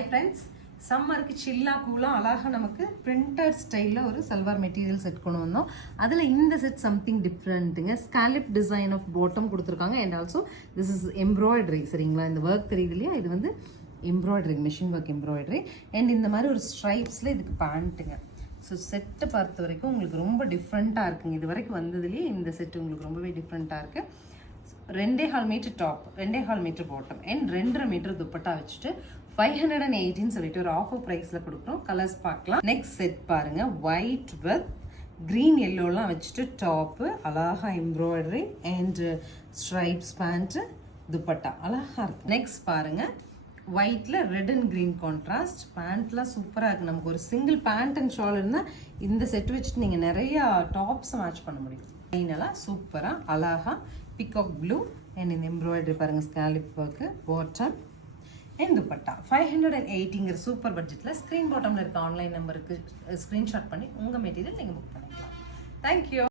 Hi friends, சம்மருக்கு சில்லா கூலாக அழகாக நமக்கு பிரிண்டட் ஸ்டைலில் ஒரு சல்வார் மெட்டீரியல் செட் கொண்டு வந்தோம். அதில் இந்த செட் சம்திங் டிஃப்ரெண்ட்டுங்க. ஸ்காலிப் டிசைன் ஆஃப் பாட்டம் கொடுத்துருக்காங்க and also this is embroidery. சரிங்களா, இந்த ஒர்க் தெரியுது இல்லையா, இது வந்து embroidery, machine work embroidery. And இந்த மாதிரி ஒரு ஸ்ட்ரைப்ஸில் இதுக்கு பேண்ட்டுங்க. ஸோ செட்டை பொறுத்த வரைக்கும் உங்களுக்கு ரொம்ப டிஃப்ரெண்ட்டாக இருக்குங்க. இது வரைக்கும் வந்ததுலேயே இந்த செட்டு உங்களுக்கு ரொம்பவே டிஃப்ரெண்ட்டாக இருக்குது. 2.5 metre top, 2.5 metre bottom and 2.5 metre dupatta வச்சுட்டு 518 சொல்லிட்டு ஒரு ஆஃபர் ப்ரைஸில் கொடுக்குறோம். கலர்ஸ் பார்க்கலாம். நெக்ஸ்ட் செட் பாருங்க, ஒயிட் வித் க்ரீன் எல்லோலாம் வச்சுட்டு டாப்பு அழகா embroidery and stripes pant dupatta அழகா இருக்கு. நெக்ஸ்ட் பாருங்க, ஒயிட்ல ரெட் அண்ட் கிரீன் கான்ட்ராஸ்ட் பேண்ட்லாம் சூப்பராக இருக்குது. நமக்கு ஒரு சிங்கிள் பேண்ட் அண்ட் ஷால் இருந்தால் இந்த செட் வச்சுட்டு நீங்கள் நிறையா டாப்ஸை மேட்ச் பண்ண முடியும். ஃபைனலாக சூப்பராக அழகா பிகாக் ப்ளூ அண்ட் இந்த எம்ப்ராய்டரி பாருங்கள், scallop work, bottom and dupatta. 580ங்கிற சூப்பர் பட்ஜெட்டில் ஸ்க்ரீன் பாட்டமில் இருக்க ஆன்லைன் நம்பருக்கு ஸ்க்ரீன்ஷாட் பண்ணி உங்கள் மெட்டீரியல் நீங்கள் புக் பண்ணிக்கலாம். தேங்க்யூ.